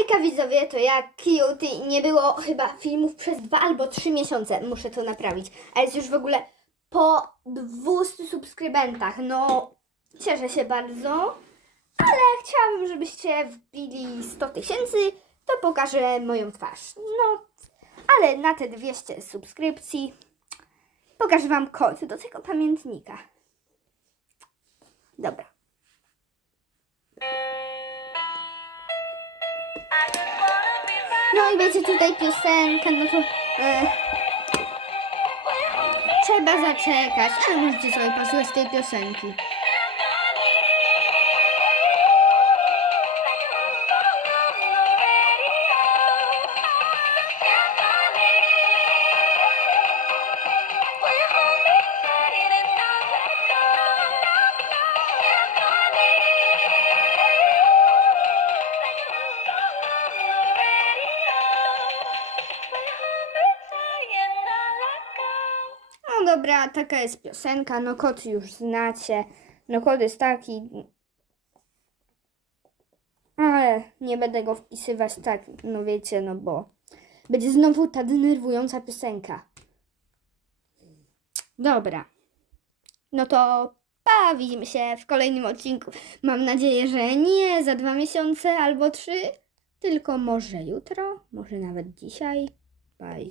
Hejka widzowie, to ja Cutie i nie było chyba filmów przez dwa albo trzy miesiące. Muszę to naprawić. A jest już w ogóle po 200 subskrybentach. No, cieszę się bardzo, ale chciałabym, żebyście wbili 100 tysięcy, to pokażę moją twarz. No, ale na te 200 subskrypcji pokażę Wam kod do tego pamiętnika. Dobra. No i będzie tutaj piosenka, no to e, trzeba zaczekać, ale możecie sobie posłuchać tej piosenki. No dobra, taka jest piosenka, no kod już znacie. No kod jest taki. Ale nie będę go wpisywać tak, no wiecie, no bo będzie znowu ta denerwująca piosenka. Dobra. No to pa, widzimy się w kolejnym odcinku. Mam nadzieję, że nie za dwa miesiące albo trzy, tylko może jutro, może nawet dzisiaj. Bye.